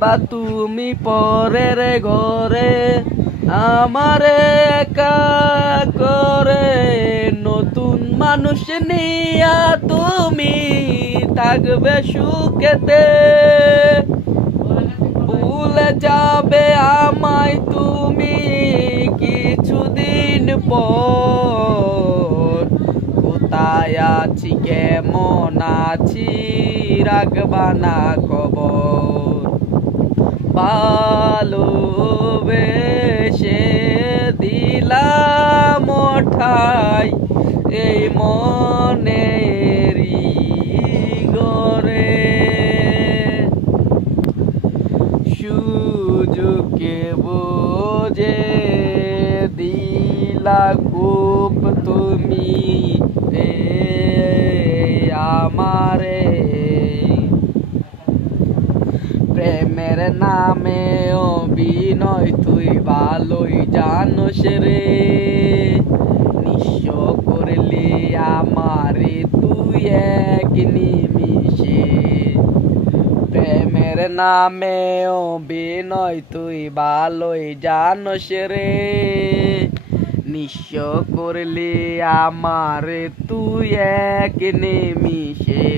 বা তুমি পরের ঘরে আমারে একা করে, নতুন মানুষ নিয়া তুমি থাকবে সুখেতে, ভুলে যাবে আমায় তুমি কিছুদিন পর। কোথায় আছি কেমন আছি রাখবা না খবর, ভালোবেসে দিলাম ঠাই এই মনেরই ঘরে, সুযোগে বোঝে দিলা খুব তুমি আমারে, প্রেমের নামে অভিনয় তুই ভালোই জানোস রে, নিঃস্ব করলি আমারে তুই এক নিমিষে, প্রেমের নামে অভিনয় তুই ভালোই জানোস রে, নিঃস্ব করলি আমারে তুই এক নিমিষে।